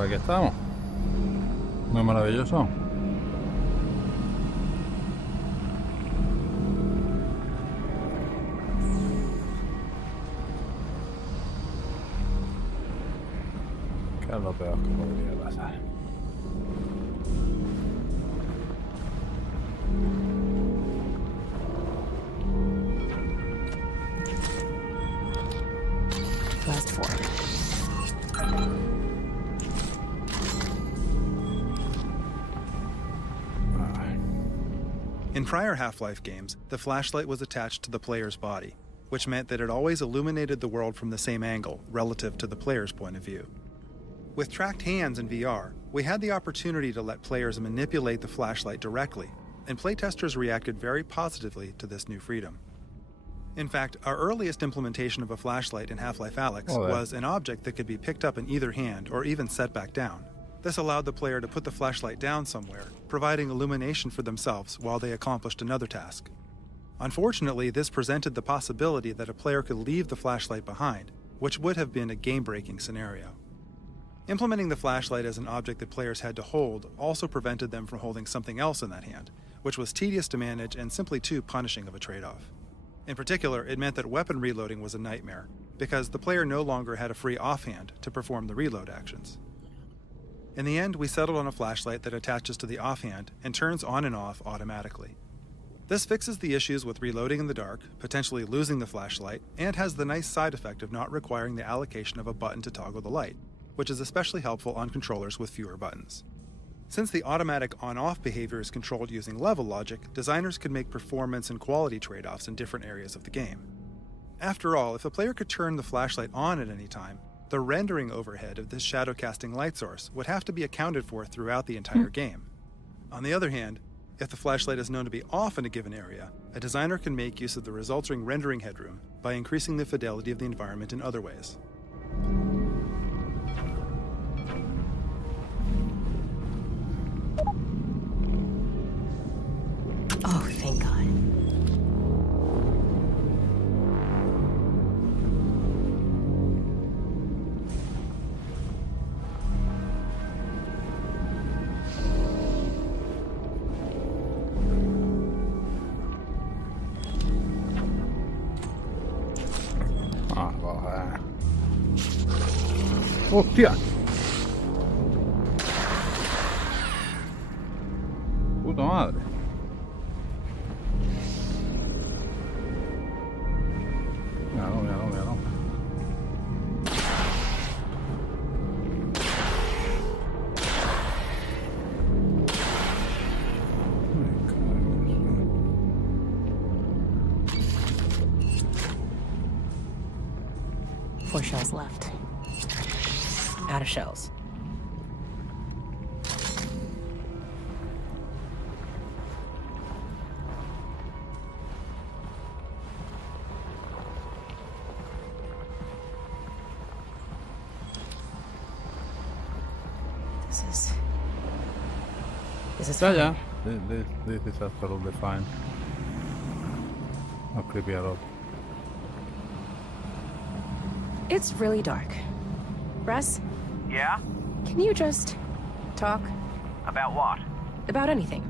Pues aquí estamos. Muy maravilloso. ¿Qué es lo peor que podría pasar? Last four. In prior Half-Life games, the flashlight was attached to the player's body, which meant that it always illuminated the world from the same angle, relative to the player's point of view. With tracked hands in VR, we had the opportunity to let players manipulate the flashlight directly, and playtesters reacted very positively to this new freedom. In fact, our earliest implementation of a flashlight in Half-Life Alyx was an object that could be picked up in either hand or even set back down. This allowed the player to put the flashlight down somewhere, providing illumination for themselves while they accomplished another task. Unfortunately, this presented the possibility that a player could leave the flashlight behind, which would have been a game-breaking scenario. Implementing the flashlight as an object that players had to hold also prevented them from holding something else in that hand, which was tedious to manage and simply too punishing of a trade-off. In particular, it meant that weapon reloading was a nightmare, because the player no longer had a free offhand to perform the reload actions. In the end, we settled on a flashlight that attaches to the offhand and turns on and off automatically. This fixes the issues with reloading in the dark, potentially losing the flashlight, and has the nice side effect of not requiring the allocation of a button to toggle the light, which is especially helpful on controllers with fewer buttons. Since the automatic on-off behavior is controlled using level logic, designers could make performance and quality trade-offs in different areas of the game. After all, if a player could turn the flashlight on at any time, the rendering overhead of this shadow-casting light source would have to be accounted for throughout the entire game. On the other hand, if the flashlight is known to be off in a given area, a designer can make use of the resulting rendering headroom by increasing the fidelity of the environment in other ways. Oh, thank God. ¡Hostia! ¡Puta madre! Míralo, míralo, míralo. Four shells left. Out of shells. This is fine. Yeah. This is absolutely fine. Not creepy at all. It's really dark. Russ, Yeah? can you just talk About what? about anything?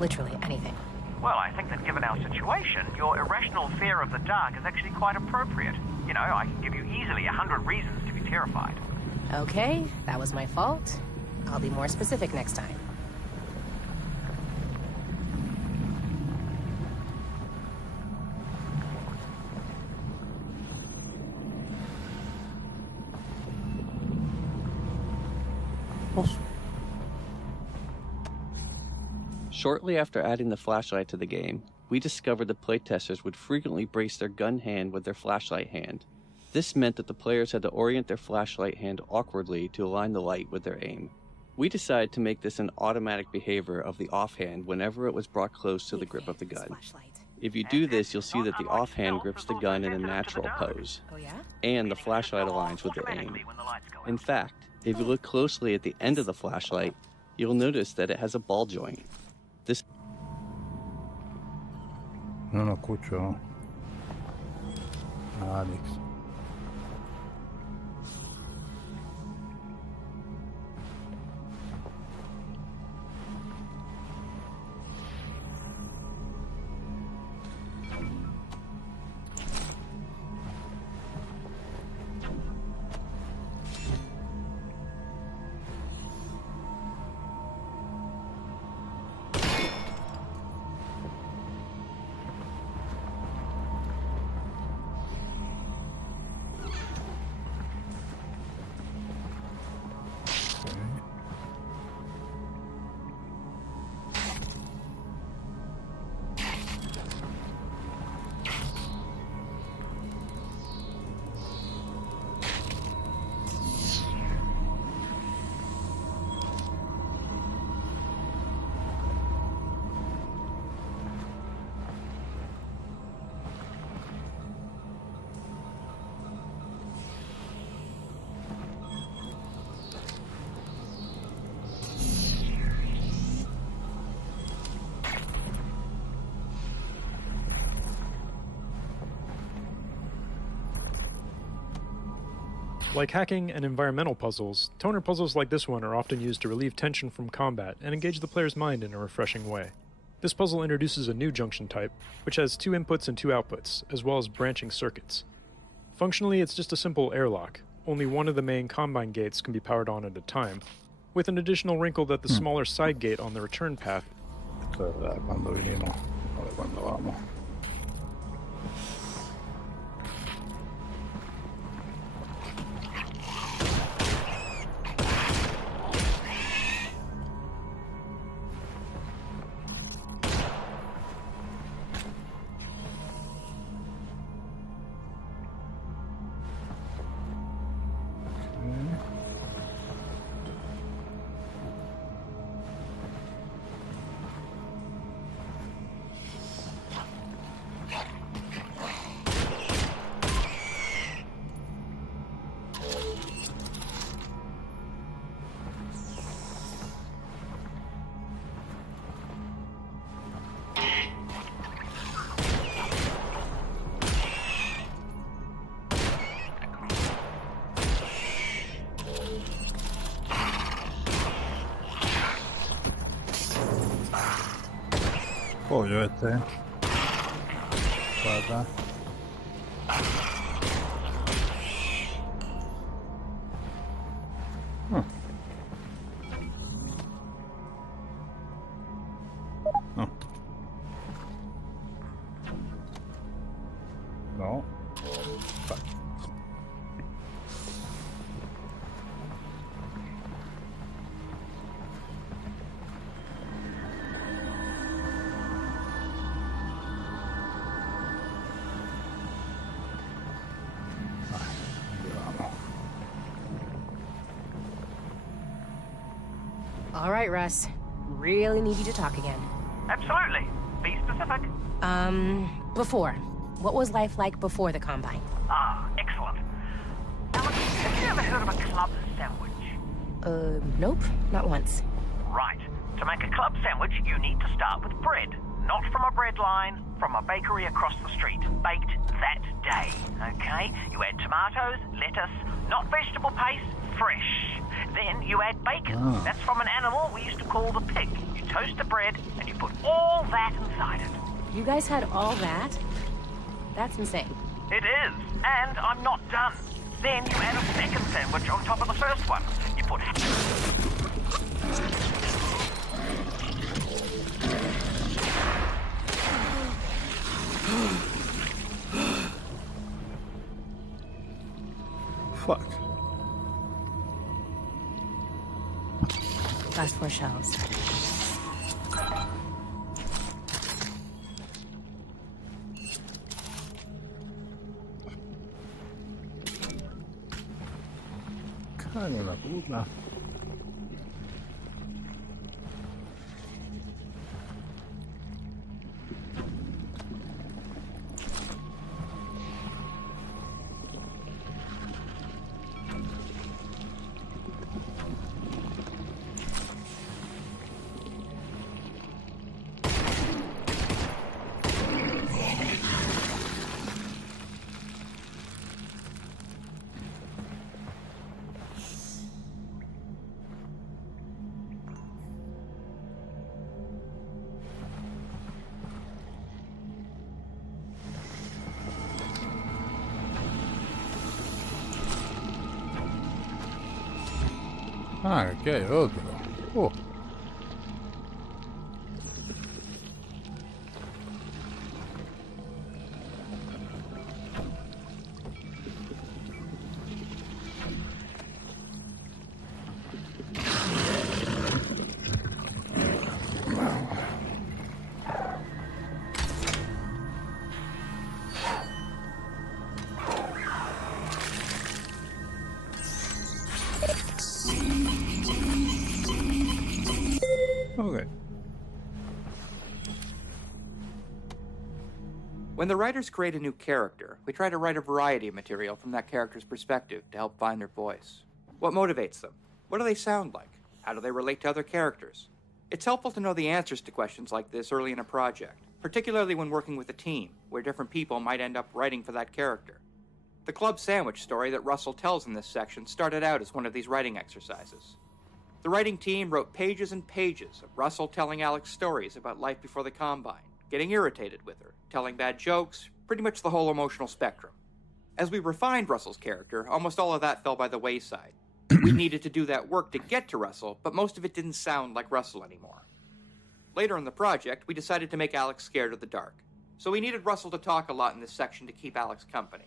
Literally anything. Well, I think that given our situation, your irrational fear of the dark is actually quite appropriate. You know, I can give you easily 100 reasons to be terrified. Okay, that was my fault. I'll be more specific next time. Shortly after adding the flashlight to the game, we discovered that playtesters would frequently brace their gun hand with their flashlight hand. This meant that the players had to orient their flashlight hand awkwardly to align the light with their aim. We decided to make this an automatic behavior of the offhand whenever it was brought close to the grip of the gun. If you do this, you'll see that the offhand grips the gun in a natural pose, Oh yeah? and the flashlight aligns with the aim. In fact, if you look closely at the end of the flashlight, you'll notice that it has a ball joint. This No lo escucho. Alyx. Like hacking and environmental puzzles, toner puzzles like this one are often used to relieve tension from combat and engage the player's mind in a refreshing way. This puzzle introduces a new junction type, which has 2 inputs and 2 outputs, as well as branching circuits. Functionally, it's just a simple airlock. Only one of the main combine gates can be powered on at a time, with an additional wrinkle that the smaller side gate on the return path. Esto es verdad, cuando vinimos, o de cuando vamos. Pollo este. Pata. No. No. Fuck. All right, Russ. Really need you to talk again. Absolutely. Be specific. Before. What was life like before the Combine? Ah, excellent. Alyx, have you ever heard of a club sandwich? Nope, not once. Right. To make a club sandwich, you need to start with bread. Not from a bread line, from a bakery across the street. Baked that day, okay? You add tomatoes, lettuce, not vegetable paste, fresh. Then you add bacon. That's from an animal we used to call the pig. You toast the bread, and you put all that inside it. You guys had all that? That's insane. It is, and I'm not done. Then you add a second sandwich on top of the first one. You put... Fuck. Last 4 shells. Cago en la puta. Ah, aquí hay otro. Oh. Okay. When the writers create a new character, we try to write a variety of material from that character's perspective to help find their voice. What motivates them? What do they sound like? How do they relate to other characters? It's helpful to know the answers to questions like this early in a project, particularly when working with a team, where different people might end up writing for that character. The club sandwich story that Russell tells in this section started out as one of these writing exercises. The writing team wrote pages and pages of Russell telling Alyx stories about life before the Combine, getting irritated with her, telling bad jokes, pretty much the whole emotional spectrum. As we refined Russell's character, almost all of that fell by the wayside. We needed to do that work to get to Russell, but most of it didn't sound like Russell anymore. Later in the project, we decided to make Alyx scared of the dark, so we needed Russell to talk a lot in this section to keep Alyx company.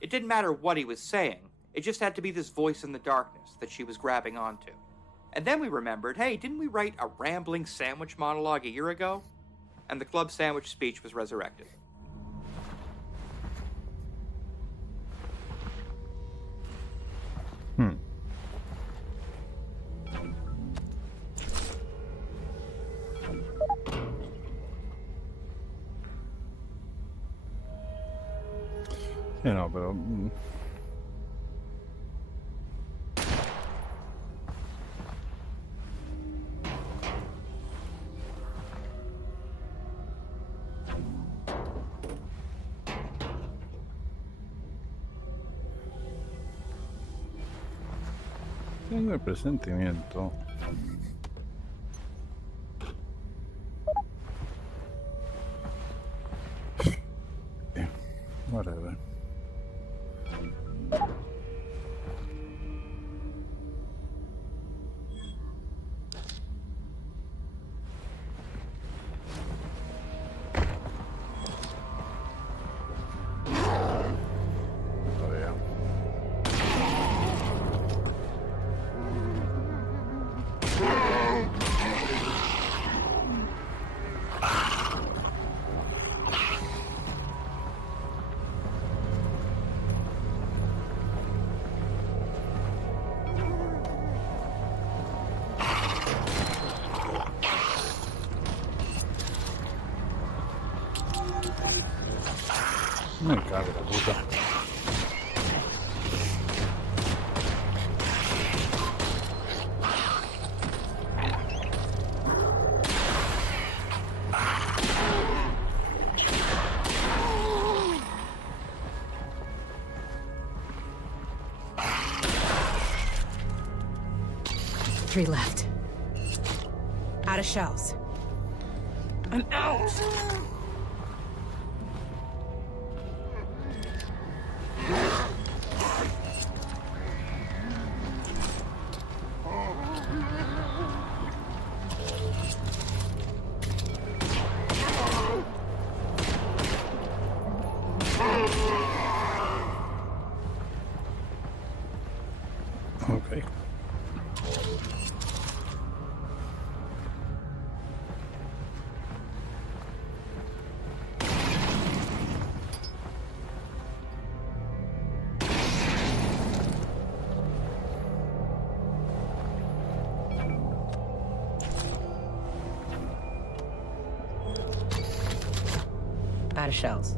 It didn't matter what he was saying, it just had to be this voice in the darkness that she was grabbing onto. And then we remembered, hey, didn't we write a rambling sandwich monologue a year ago? And the club sandwich speech was resurrected. Sí, no, pero... Tengo el presentimiento. Bien, whatever. Todavía. Me cago en la puta. Three left. Out of shells. I'm out! Okay. Out of shells.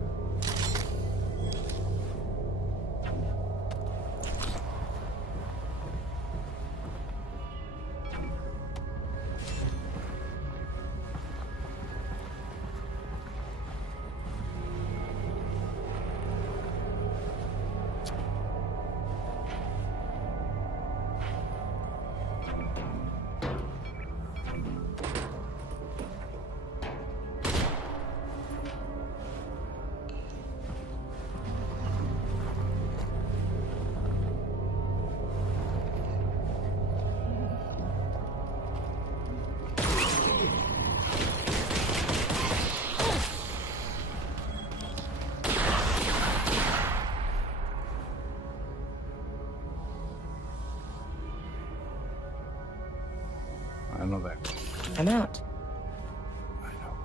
I know that. I'm out. I know.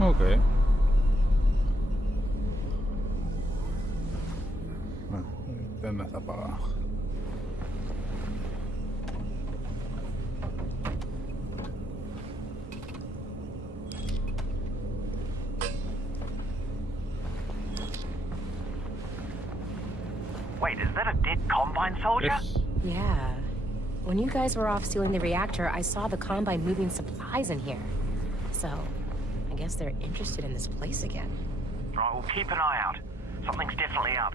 Okei. No, tänne tapaa. Wait, is that a dead Combine soldier? Yes. Yeah. When you guys were off stealing the reactor, I saw the Combine moving supplies in here. So, I guess they're interested in this place again. Right, we'll keep an eye out. Something's definitely up.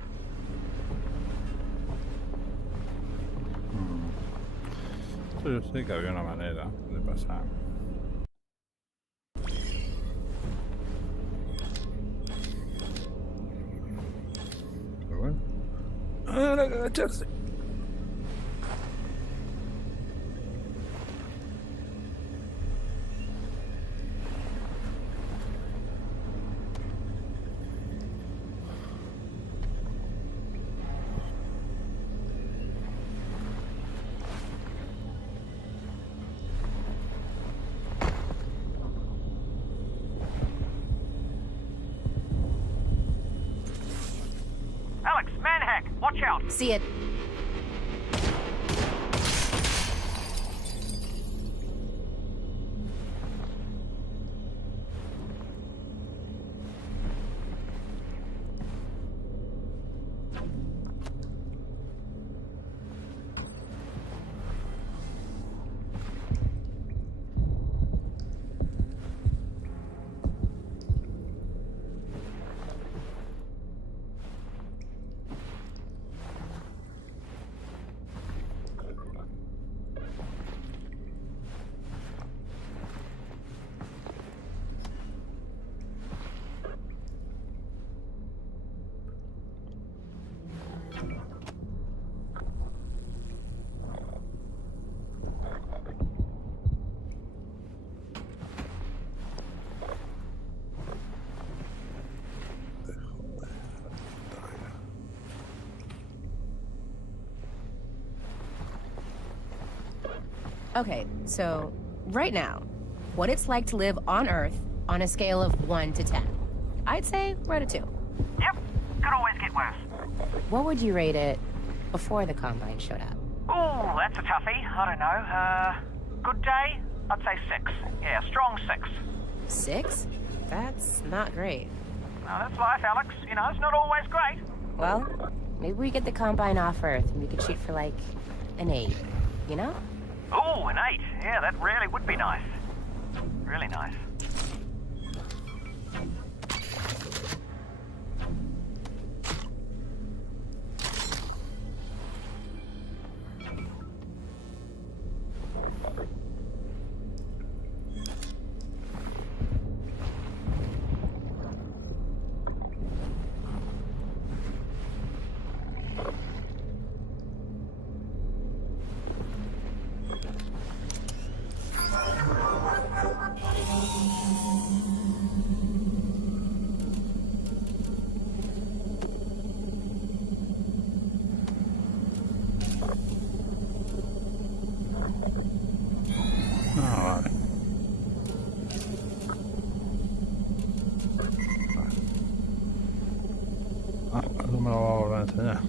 Eso sí que había una manera de pasar. Pero bueno. Ahora que agacharse. Alyx, manhack, watch out. See it. Okay, so right now, what it's like to live on Earth on a scale of 1 to 10. I'd say we're at a 2. Yep, could always get worse. What would you rate it before the Combine showed up? Ooh, that's a toughie. I don't know. Good day? I'd say 6. Yeah, strong 6. 6? That's not great. Now, that's life, Alyx. You know, it's not always great. Well, maybe we get the Combine off Earth and we could shoot for like an 8, you know? Ooh, an 8. Yeah, that really would be nice. Really nice. Ah, vale. Ah, no me lo va a volver a enseñar.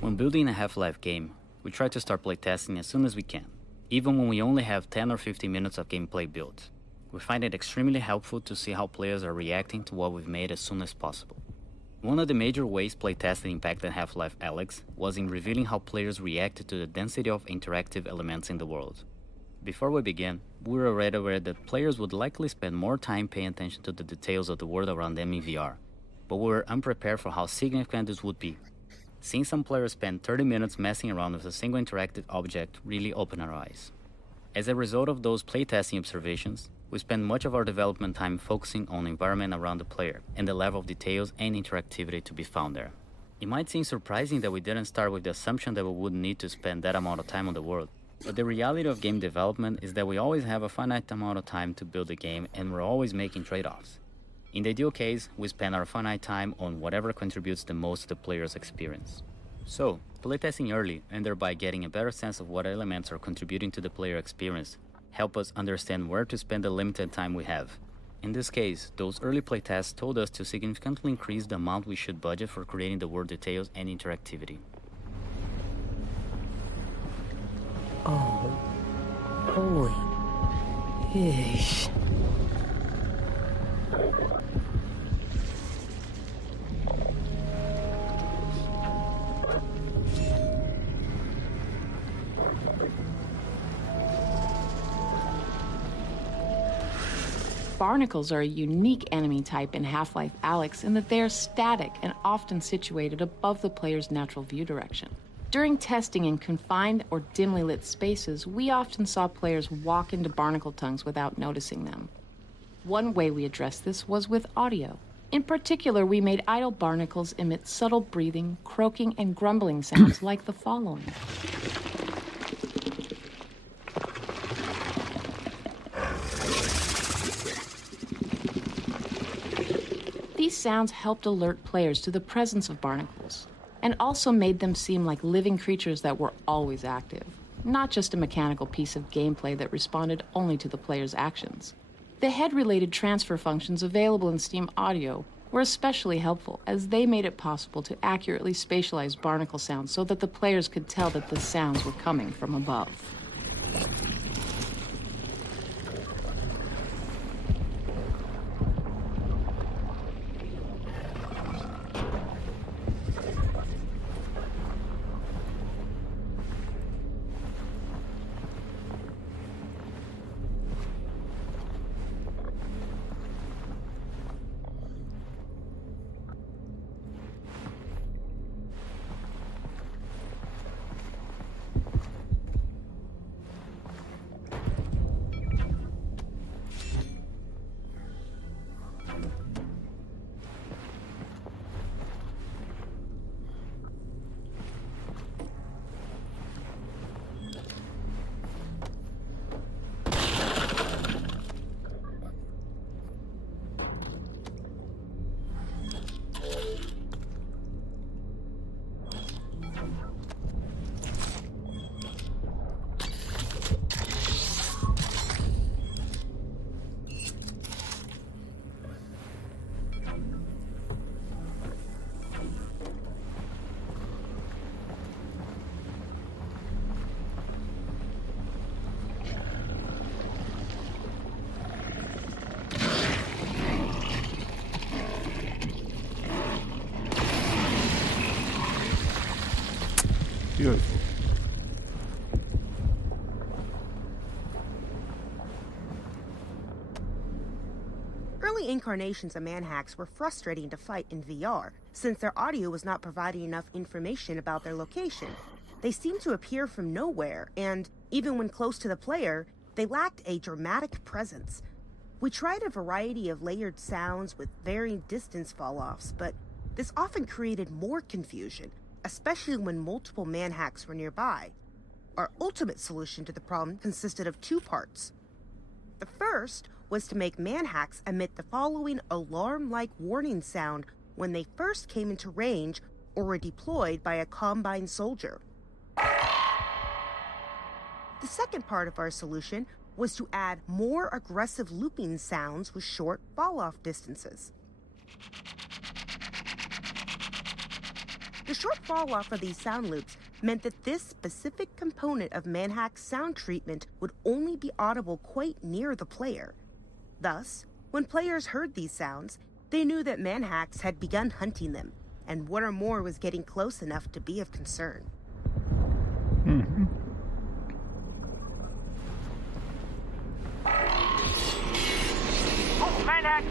When building a Half-Life game, we try to start playtesting as soon as we can, even when we only have 10 or 15 minutes of gameplay built. We find it extremely helpful to see how players are reacting to what we've made as soon as possible. One of the major ways playtesting impacted Half-Life Alyx was in revealing how players reacted to the density of interactive elements in the world. Before we began, we were already aware that players would likely spend more time paying attention to the details of the world around them in VR, but we were unprepared for how significant this would be. Seeing some players spend 30 minutes messing around with a single interactive object really opened our eyes. As a result of those playtesting observations, we spend much of our development time focusing on the environment around the player and the level of details and interactivity to be found there. It might seem surprising that we didn't start with the assumption that we wouldn't need to spend that amount of time on the world, but the reality of game development is that we always have a finite amount of time to build a game and we're always making trade-offs. In the ideal case, we spend our finite time on whatever contributes the most to the player's experience. So, playtesting early and thereby getting a better sense of what elements are contributing to the player experience help us understand where to spend the limited time we have. In this case, those early playtests told us to significantly increase the amount we should budget for creating the world details and interactivity. Oh, holy. Eesh. Barnacles are a unique enemy type in Half-Life Alyx in that they are static and often situated above the player's natural view direction. During testing in confined or dimly lit spaces, we often saw players walk into barnacle tongues without noticing them. One way we addressed this was with audio. In particular, we made idle barnacles emit subtle breathing, croaking, and grumbling sounds like the following. These sounds helped alert players to the presence of barnacles, and also made them seem like living creatures that were always active, not just a mechanical piece of gameplay that responded only to the player's actions. The head-related transfer functions available in Steam Audio were especially helpful, as they made it possible to accurately spatialize barnacle sounds so that the players could tell that the sounds were coming from above. Beautiful. Early incarnations of manhacks were frustrating to fight in VR, since their audio was not providing enough information about their location. They seemed to appear from nowhere, and even when close to the player, they lacked a dramatic presence. We tried a variety of layered sounds with varying distance fall-offs, but this often created more confusion, especially when multiple manhacks were nearby. Our ultimate solution to the problem consisted of two parts. The first was to make manhacks emit the following alarm-like warning sound when they first came into range or were deployed by a Combine soldier. The second part of our solution was to add more aggressive looping sounds with short fall-off distances. The short fall-off of these sound loops meant that this specific component of Manhack's sound treatment would only be audible quite near the player. Thus, when players heard these sounds, they knew that Manhacks had begun hunting them, and one or more was getting close enough to be of concern. Mm-hmm. Oh, Manhack!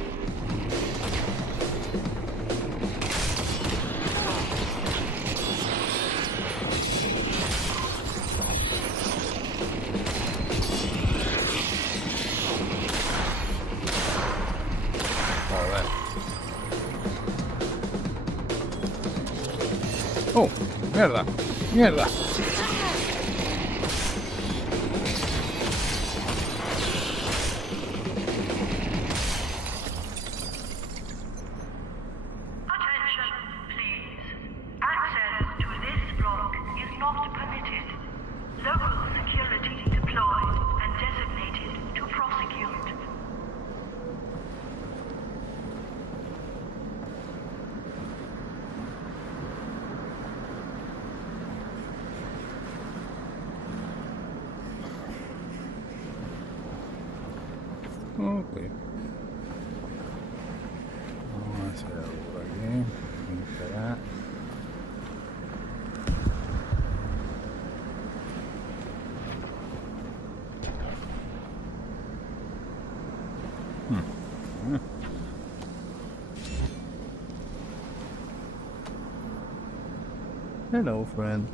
Joder. ¡Oh! ¡Mierda! ¡Mierda! Attention, please. Access to this block is not permitted. Local security deployed and designated to prosecute. Ok. Vamos a hacer algo por aquí. Esperar. Hello, friend.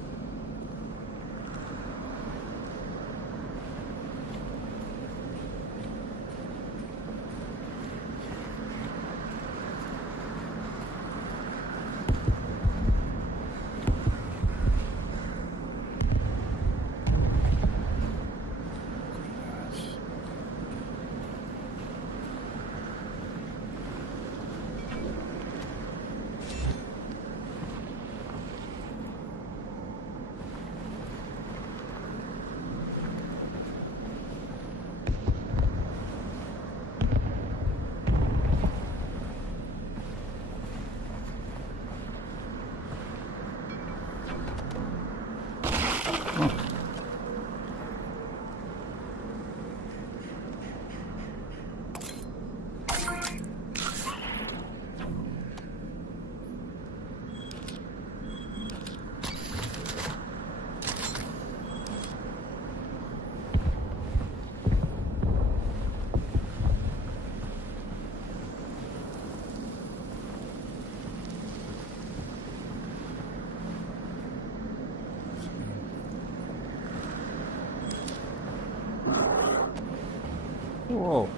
Whoa.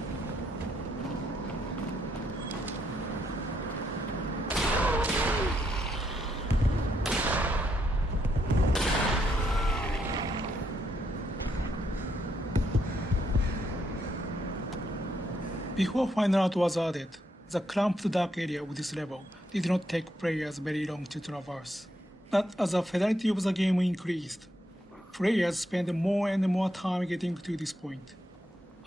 Before Final Out was added, the cramped dark area of this level did not take players very long to traverse. But as the fidelity of the game increased, players spent more and more time getting to this point.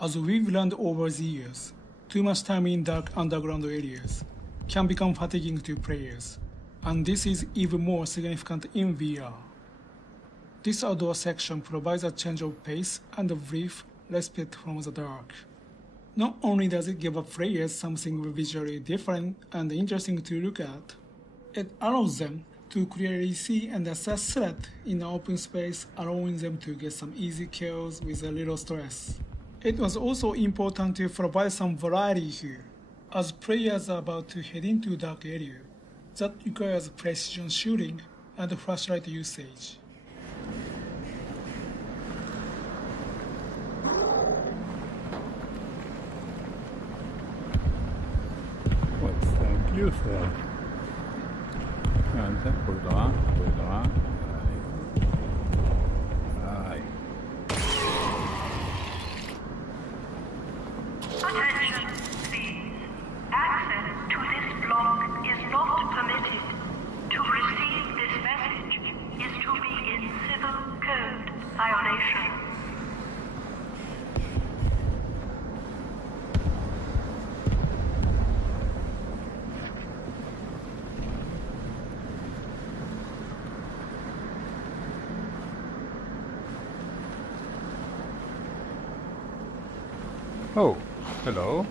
As we've learned over the years, too much time in dark underground areas can become fatiguing to players, and this is even more significant in VR. This outdoor section provides a change of pace and a brief respite from the dark. Not only does it give players something visually different and interesting to look at, it allows them to clearly see and assess threat in an open space, allowing them to get some easy kills with a little stress. It was also important to provide some variety here, as players are about to head into a dark area that requires precision shooting and flashlight usage. Well, thank you, sir. Adelante, un poquito más, un poquito más. Ahí. Attention, please. Access to this block is not permitted. To receive this message is to be in civil code violation. Oh, hello.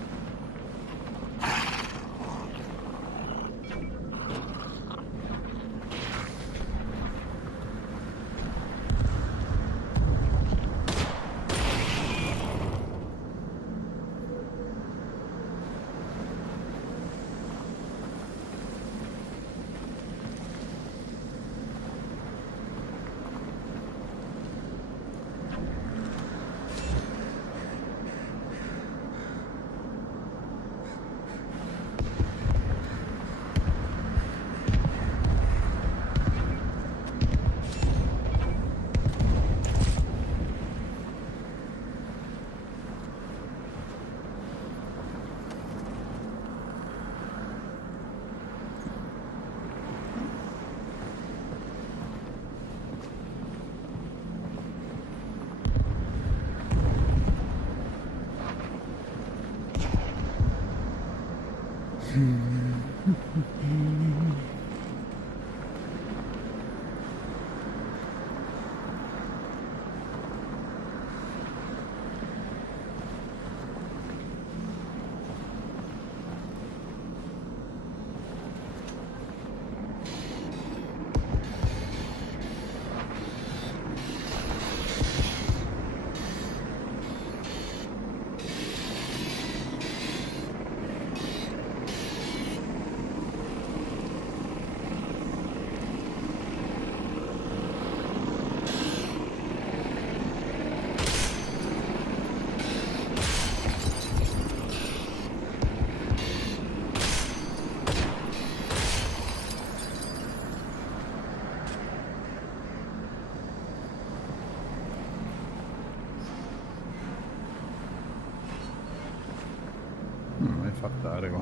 Non mi fa dare qua.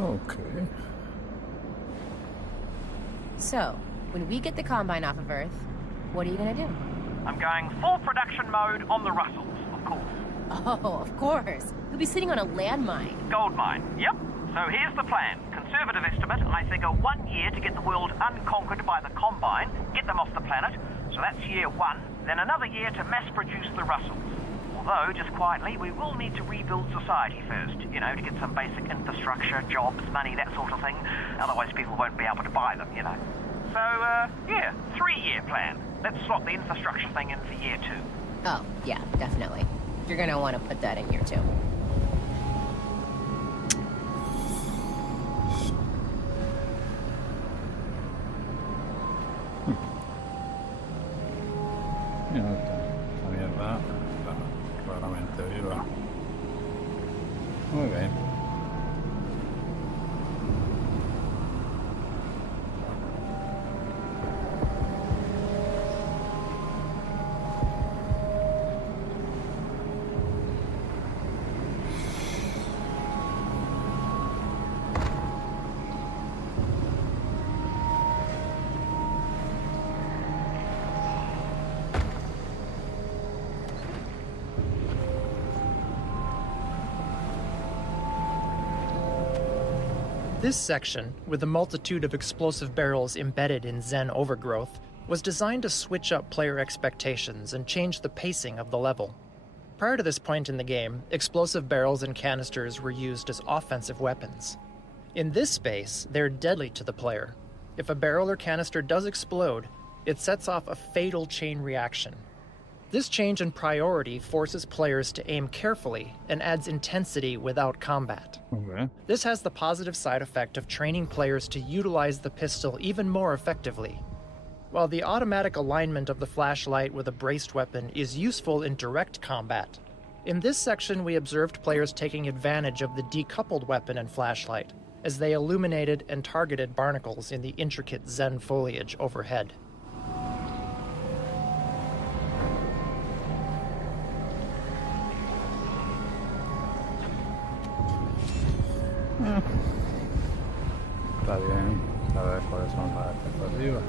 Okay. So, when we get the Combine off of Earth, what are you gonna do? I'm going full production mode on the Russells, of course. Oh, of course. You'll be sitting on a landmine. Gold mine, yep. So here's the plan. Conservative estimate, I figure 1 year to get the world unconquered by the Combine, get them off the planet. So that's year 1. Then another year to mass produce the Russells. Although, just quietly, we will need to rebuild society first, you know, to get some basic infrastructure, jobs, money, that sort of thing. Otherwise people won't be able to buy them, you know. So, yeah, 3-year plan. Let's slot the infrastructure thing in for year 2. Oh, yeah, definitely. You're gonna want to put that in year 2. La mierda está claramente viva. Muy bien. This section, with a multitude of explosive barrels embedded in Zen overgrowth, was designed to switch up player expectations and change the pacing of the level. Prior to this point in the game, explosive barrels and canisters were used as offensive weapons. In this space, they're deadly to the player. If a barrel or canister does explode, it sets off a fatal chain reaction. This change in priority forces players to aim carefully and adds intensity without combat. Okay. This has the positive side effect of training players to utilize the pistol even more effectively. While the automatic alignment of the flashlight with a braced weapon is useful in direct combat, in this section we observed players taking advantage of the decoupled weapon and flashlight as they illuminated and targeted barnacles in the intricate Zen foliage overhead. Está bien, sabes cuáles son las expectativas.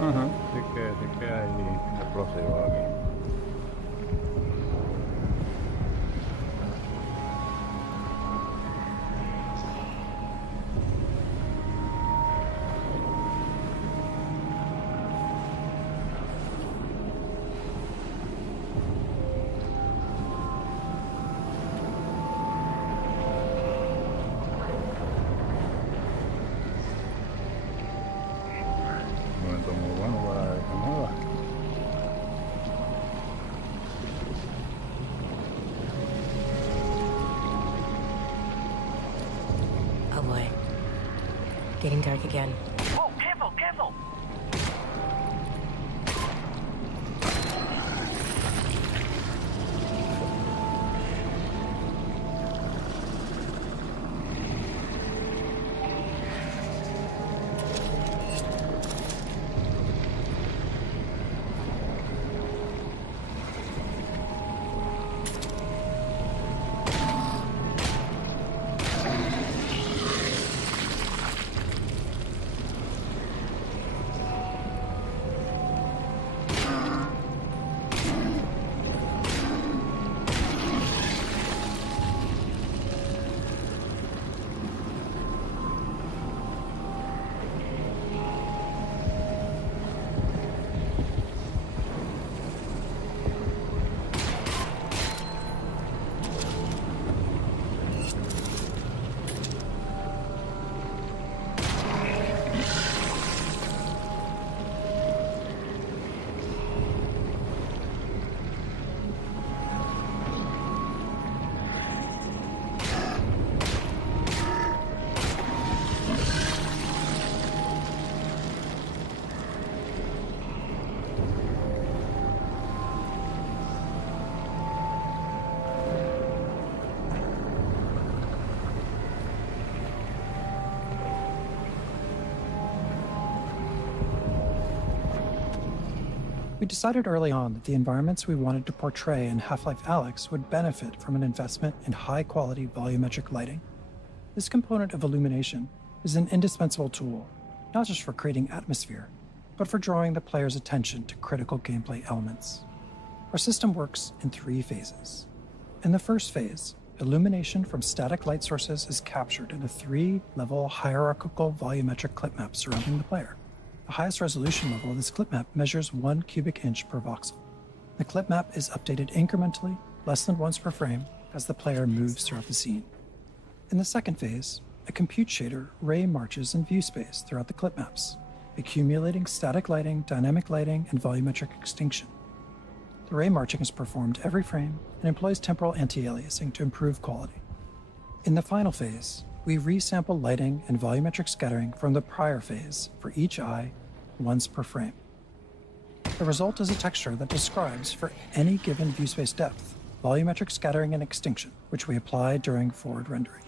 Ajá, sí que hay explosivos aquí. Momento muy bueno para que mueva. Oh boy. Getting dark again. Oh, careful, careful! We decided early on that the environments we wanted to portray in Half-Life Alyx would benefit from an investment in high-quality volumetric lighting. This component of illumination is an indispensable tool, not just for creating atmosphere, but for drawing the player's attention to critical gameplay elements. Our system works in 3 phases. In the first phase, illumination from static light sources is captured in a 3-level hierarchical volumetric clip map surrounding the player. The highest resolution level of this clip map measures 1 cubic inch per voxel. The clip map is updated incrementally, less than once per frame, as the player moves throughout the scene. In the second phase, a compute shader ray marches in view space throughout the clip maps, accumulating static lighting, dynamic lighting, and volumetric extinction. The ray marching is performed every frame and employs temporal anti-aliasing to improve quality. In the final phase, we resample lighting and volumetric scattering from the prior phase for each eye once per frame. The result is a texture that describes, for any given view space depth, volumetric scattering and extinction, which we apply during forward rendering.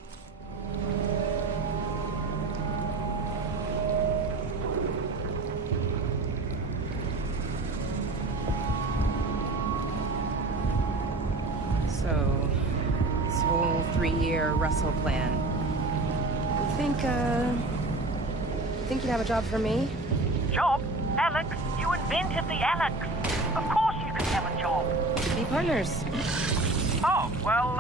So, this whole 3-year Russell plan. Think you have a job for me? Job? Alyx, you invented the Alyx. Of course you can have a job. Could be partners. Oh, well,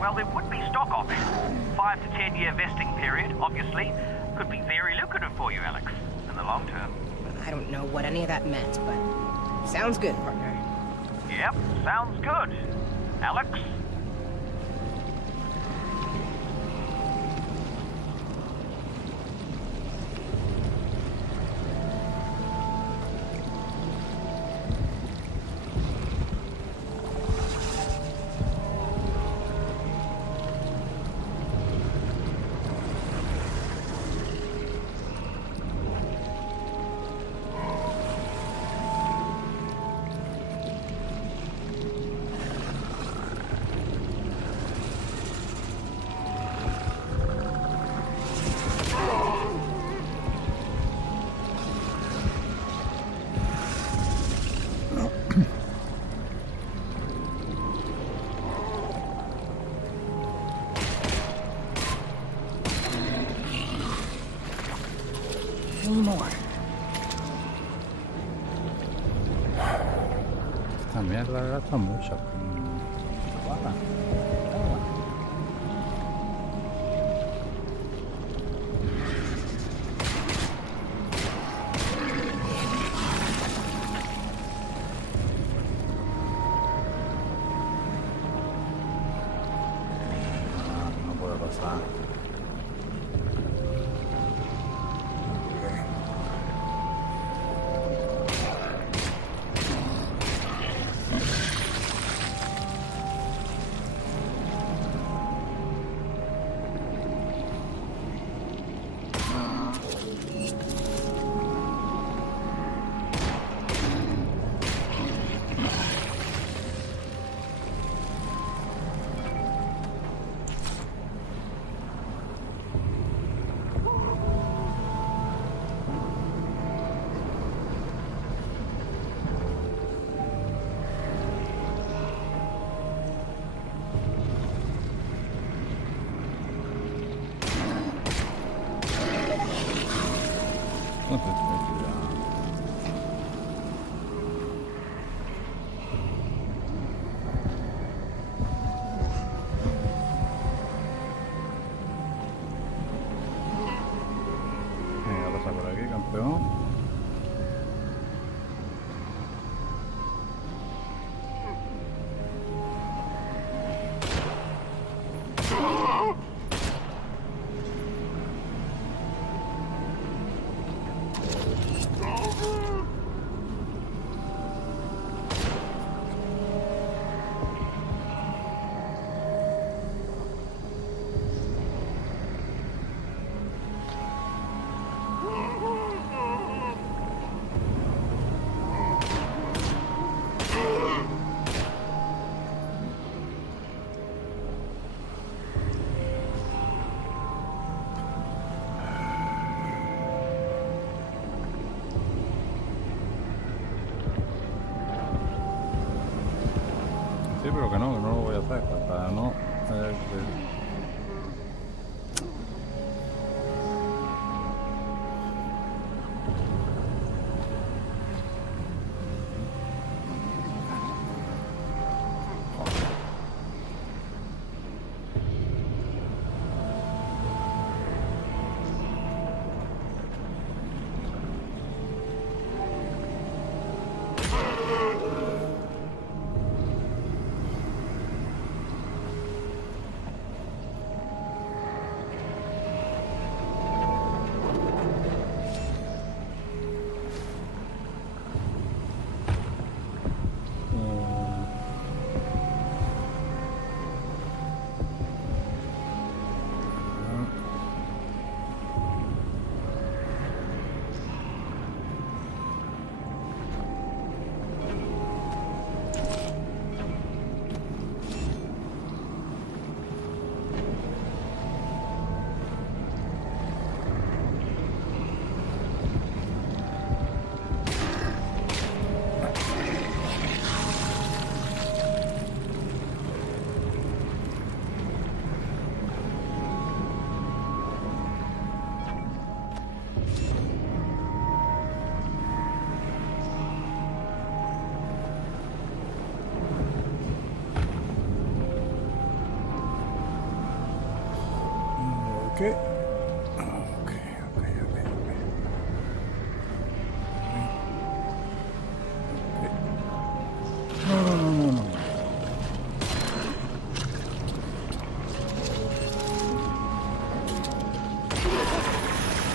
Well, there would be stock options. 5 to 10 year vesting period, obviously. Could be very lucrative for you, Alyx, in the long term. I don't know what any of that meant, but sounds good, partner. Yep, sounds good. Alyx? Esta mierda gasta mucho. Guarda. No puedo pasar. Venga, pasa por aquí, campeón. Sí, pero que no lo voy a hacer hasta no Ok.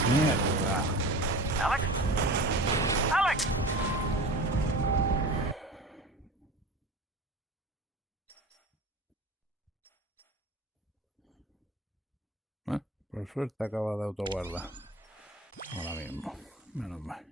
Mierda. Alyx? Alyx! Por suerte acaba de autoguardar. Ahora mismo. Menos mal.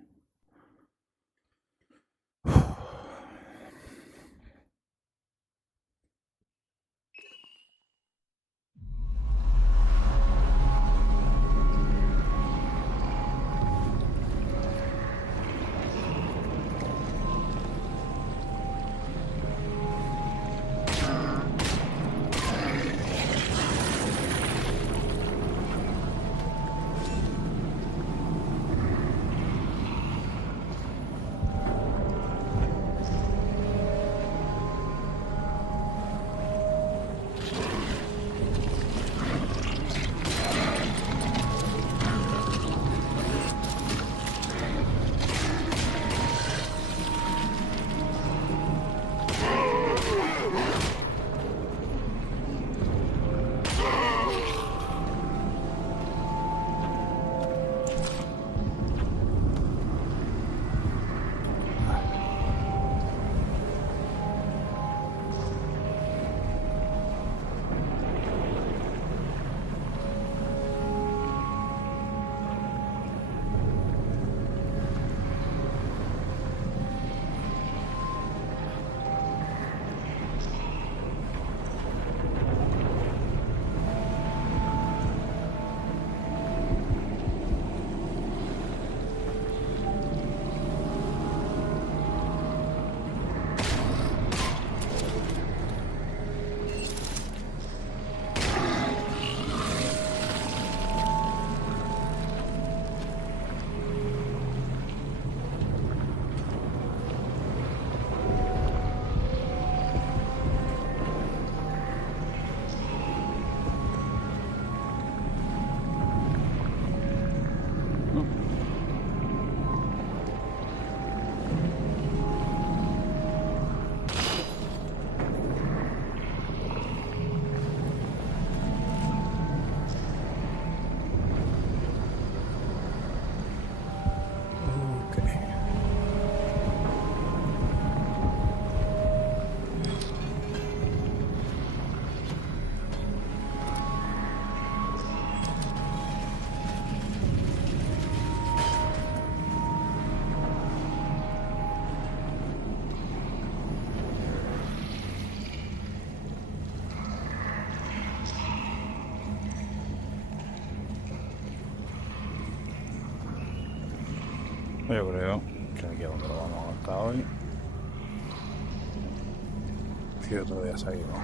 Yo creo que aquí es donde lo vamos a gastar hoy. Y otro día seguimos.